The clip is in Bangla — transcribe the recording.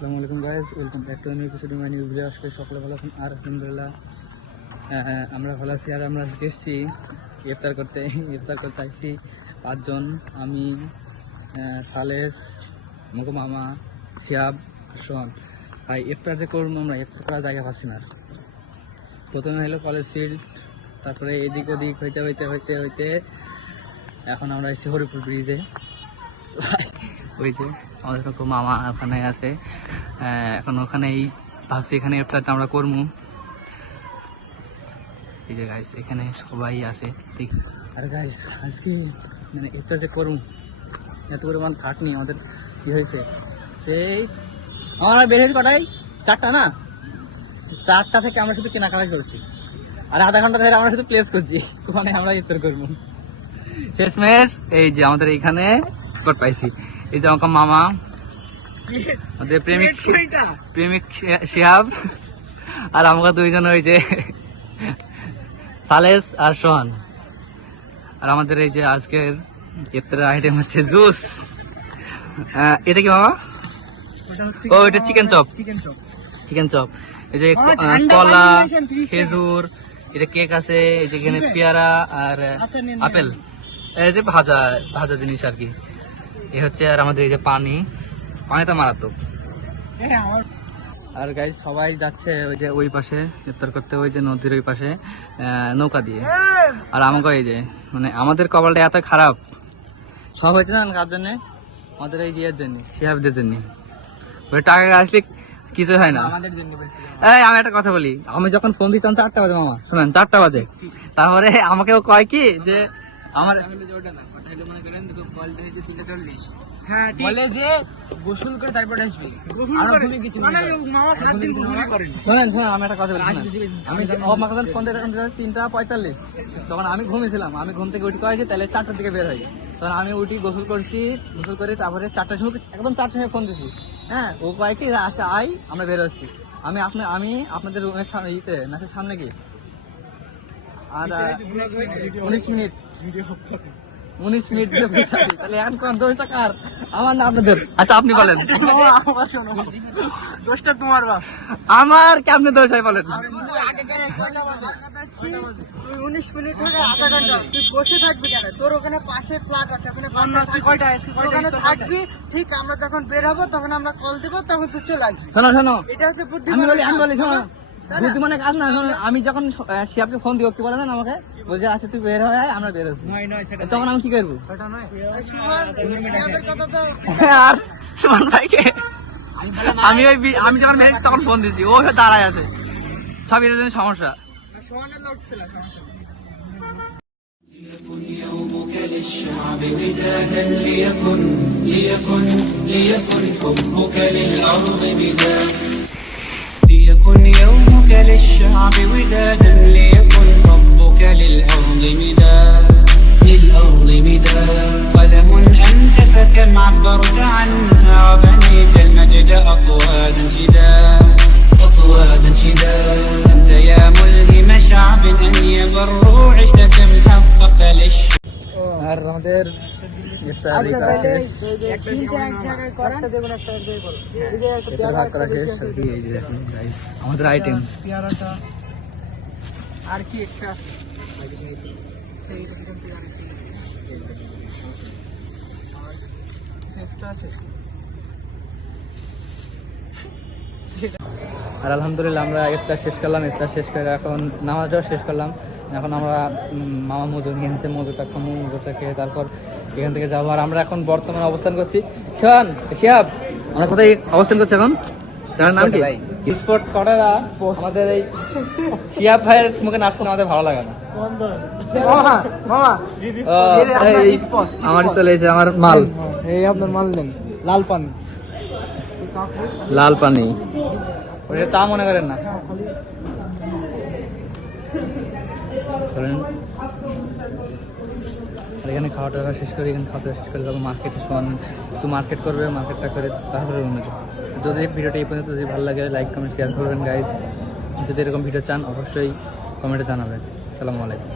আসসালামু আলাইকুম guys, welcome back to new episode my new video. আজকে সকলে ভালো আছেন আর আলহামদুলিল্লাহ আমরা ভালো আছি। আর আমরা আজকে এসেছি ইফতার করতে আসছি পাঁচজন, আমি সালেস, মুকু মামা, শিয়াব, সোহান। ভাই ইফতার যে করবো, আমরা ইফতার করার জায়গা পাচ্ছি না। প্রথমে হলো কলেজ ফিল্ড, তারপরে এদিক ওদিক হইতে এখন আমরা এসেছি হরিপুর ব্রিজে। ওই যে আমাদের মামা ওখানে আছে, এখন ওখানেই ভাবছি এখানে ইফতারটা আমরা করবো। এই যে গাইস এখানে সবাই আছে। আর গাইস আজকে মানে ইফতার যে করবো, এত পরিমাণ খাটনি আমাদের কি হয়েছে, সেই আমরা বের হয়েছি কটাই 4টা না, 4টা থেকে আমরা শুধু কেনাকাটা করছি, আর আধা ঘন্টা ধরে আমরা শুধু প্লেস করছি ওখানে আমরা ইফতার করবো। শেষমেশ এই যে আমাদের এইখানে স্পট পাইছি। এই যে আমার মামা, আমাদের প্রেমিক শিহাব, আর আমাকে দুইজন হয়েছে সালেস আর সোহান। আর আমাদের এই যে আজকের ইফতারের আইটেম হচ্ছে জুস। এটা কি মামা? ও এটা চিকেন চপ। এই যে কলা, খেজুর, এটা কেক আছে, এই যে এখানে পেয়ারা আর আপেল, এই যে ভাজা জিনিস আর কি। এই হচ্ছে আর আমাদের এই যে পানিটা মারাত্মক। আর গাইস সবাই যাচ্ছে ওই যে ওই পাশে ইফতার করতে, ওই যে নদীর ওই পাশে নৌকা দিয়ে। আর আমাকে এই যে মানে আমাদের কপালটা এত খারাপ, সব হয়েছে না কার জন্য? আমাদের এই যে জন্য, শিহাবদের জন্য। ওই টাকা আসলে কিছু হয় না। এই আমি একটা কথা বলি, আমি যখন ফোন দিতাম 4টা বাজে, মামা শোনেন 4টা বাজে, তারপরে আমাকেও কয় কি যে আমার বলে যে গোসল করে তারপরে আসবি। আমি একটা কথা বলি, আমি ফোন দিয়ে 3:45, তখন আমি ঘুমিয়েছিলাম। আমি ঘুম থেকে উঠে কয়েছি তাহলে 4টার দিকে বের হয়। তখন আমি উঠি, গোসল করে তারপরে 4টার সময়, একদম 4টার সময় ফোন দিছি। হ্যাঁ, ও কয় কি আচ্ছা আই আমরা বের হচ্ছি। আমি আপনাদের রুমের সামনে নাচের সামনে কি আর 19 মিনিট তাহলে এখন কোন দোষটা কার? আমার না আপনাদের? আচ্ছা আপনি বলেন। দোষটা তোমার বাপ, আমার কেমনে দোষ হয় বলেন? 19 মিনিট থেকে আধা ঘন্টা তুই বসে থাকবি কেন? তোর ওখানে পাশে ফ্ল্যাট আছে, ওখানে থাকবি। ঠিক আমরা যখন বের হবো তখন আমরা কল দেবো, তখন তুই চলে আসবি। শোনো, এটা হচ্ছে বুদ্ধি। আমি বলি শোনো, বুদ্ধি মানে কাজ না। আমি যখন শিয়াবকে ফোন দিব, কি বলে না আমাকে, বলছে আচ্ছা তুই বের হয়, আমরা বের হচ্ছি। তখন আমি কি করবো? আর সুমন ভাইকে আমি যখন বেরিয়েছি তখন ফোন দিচ্ছি, ও দাঁড়ায় আছে। সব এর জন্য সমস্যা। ليكن يومك للشعب ودادا، ليكن حبك للأرض مداد. ليكن يومك للشعب ودادا، ليكن حبك للأرض مداد. قلم أنت فكم عبرت عنها، وبنيت المجد أطوادا شداد. أنت يا ملهم شعب أن يبروا، عشت كم حققت للشعب. আর আমাদের ইফতার করা শেষ, এই যে দেখুন গাইস আমাদের আইটেম পেয়ারাটা আর কি এক্সট্রা আছে। আর আলহামদুলিল্লাহ আমরা ইফতার শেষ করলাম। ইফতার শেষ করে এখন নামাজও শেষ করলাম। এখন আমরা মামা মজু নিয়ে এসেছে, মজুটা খামু, মজুটা খেয়ে তারপর এখান থেকে যাবো। আর আমরা এখন বর্তমানে অবস্থান করছি শিহাব, আমরা কোথায় অবস্থান করছি এখন? তার নাম কি? স্পট কটারা আমাদের এই শিহাব ভাইয়ের মুখে নাচ শুনে আমাদের ভালো লাগে না। আমারই চলে এসে আমার মাল, এই আপনার মাল নেন, লাল পানি ওটা চা মনে করেন না। চলেন এখানে খাওয়া টাওয়া শেষ করে, তারপর মার্কেটে কিছু মার্কেট করবে, মার্কেটটা করে তারপরে রুমে যাবো। যদি ভিডিওটা এই পর্যন্ত যদি ভালো লাগে লাইক কমেন্ট শেয়ার করবেন গাইজ। যদি এরকম ভিডিও চান অবশ্যই কমেন্টে জানাবেন। আসসালামু আলাইকুম।